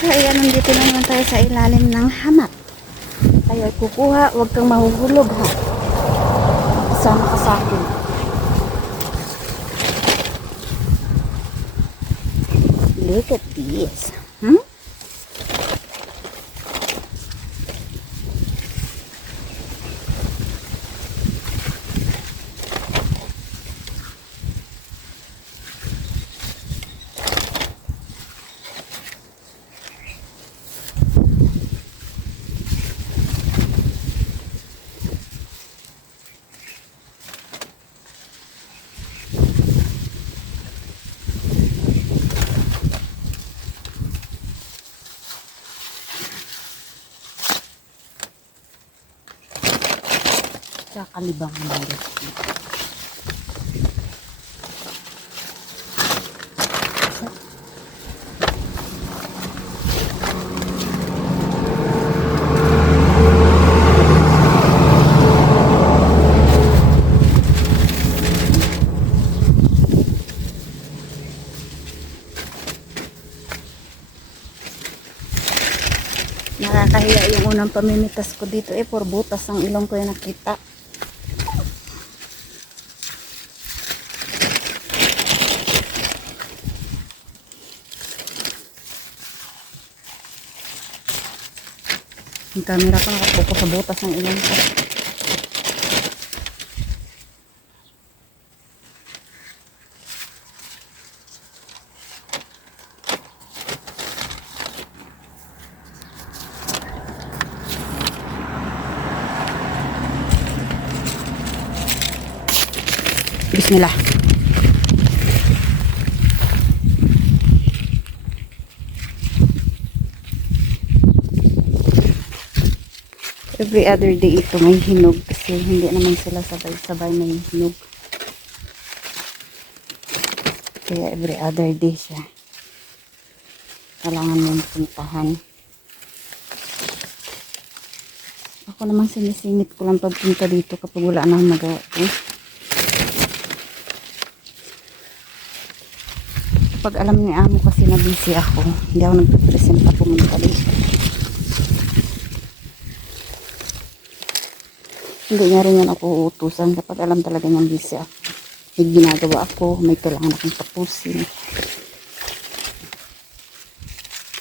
So ayan, nandito na naman tayo sa ilalim ng hamak. Kaya kukuha, huwag kang mahuhulog ha. Kasama ka sa akin. Look at this. Kakalibang mo dito. Nakakahiya yung unang pamimitas ko dito for butas ang ilong ko yung nakita. Yung camera ko nakapokus sa butas ng ilong ko. Bismillah. Every other day ito may hinog kasi hindi naman sila sabay-sabay may hinog. Kaya every other day siya. Kailangan mong puntahan. Ako naman sinisingit ko lang pagpunta dito kapag wala na akong magawa. Pag alam ni amo kasi na busy ako, hindi ako nagpipresenta pumunta dito. Hindi niya rin yan ako uutusan kapag alam talaga niyang busy ako. May ginagawa ako, may kailangan akong tapusin.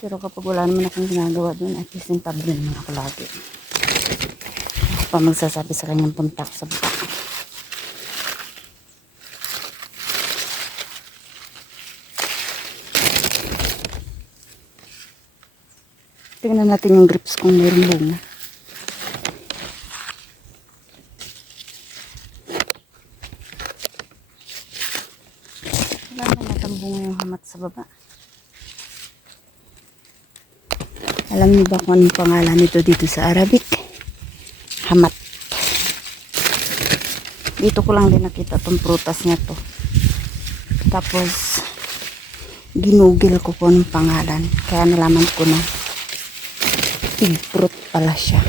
Pero kapag wala naman akong ginagawa doon, at least yung tablo naman ako lagi. Ako pa magsasabi sa kanyang punta ko sa baka. Tingnan natin yung grips kung mayroong bunga. Wala na natambunga yung hamat sa baba. Alam niyo ba kung anong pangalan nito dito sa Arabic? Hamat. Dito ko lang din nakita itong prutas niya to. Tapos, ginugil ko kung anong pangalan. Kaya nalaman ko na fig fruit pala siya.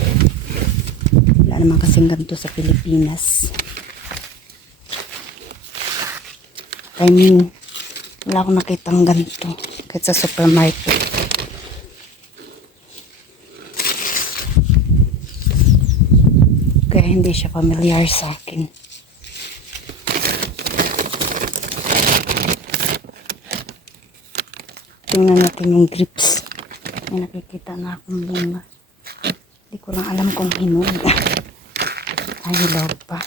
Wala naman kasing ganito sa Pilipinas. I mean, wala akong nakitang ganito kahit sa supermarket. Kaya hindi siya familiar sa akin. Tingnan natin yung grips. May nakikita na akong bunga. Hindi ko lang alam kung hinog. Ay, hilaw pa.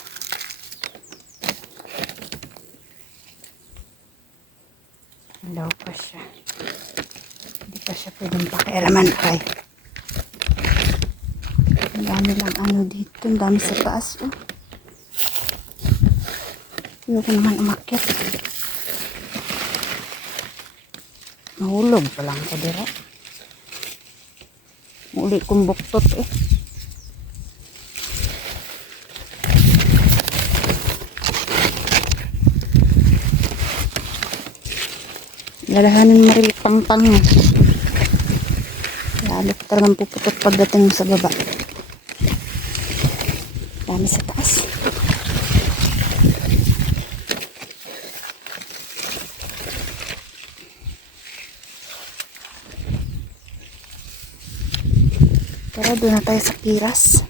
Hilaw pa siya. Hindi pa siya pwedeng pakialaman. Ay. Ang dami lang ano dito. Ang dami sa taas. Oh. Hindi ko naman umakyat. Mahulog pa lang ko dira. Muli kong buktot eh. Lalahanin marilit pang-pang. Lalo ko talagang puputot pagdating sa baba. Dami sa taas. Tara, doon na tayo sa Piras.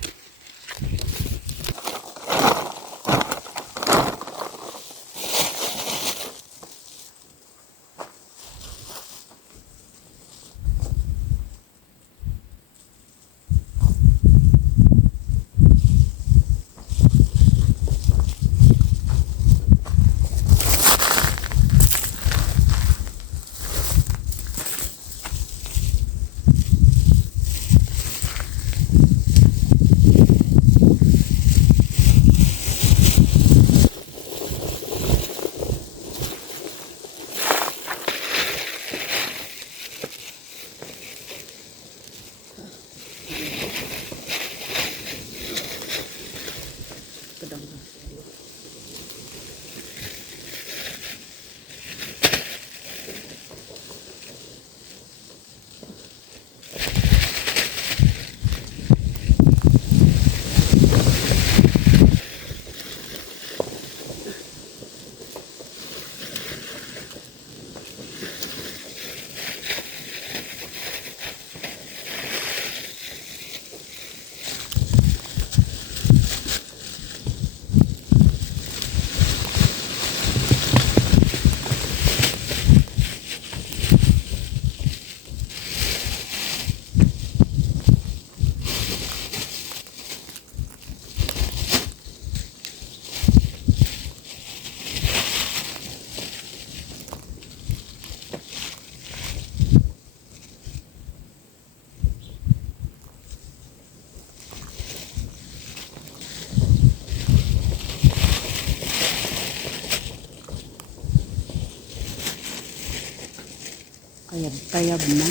Tayab na.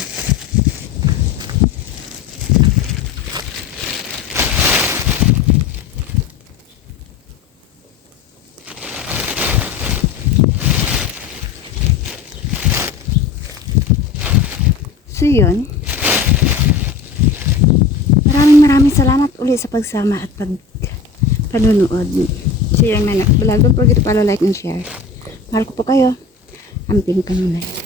So yun, maraming salamat uli sa pagsama at panunood. See you in my next vlog. Don't forget to follow, like, and share. Mahal ko po kayo. Amping Kanunay.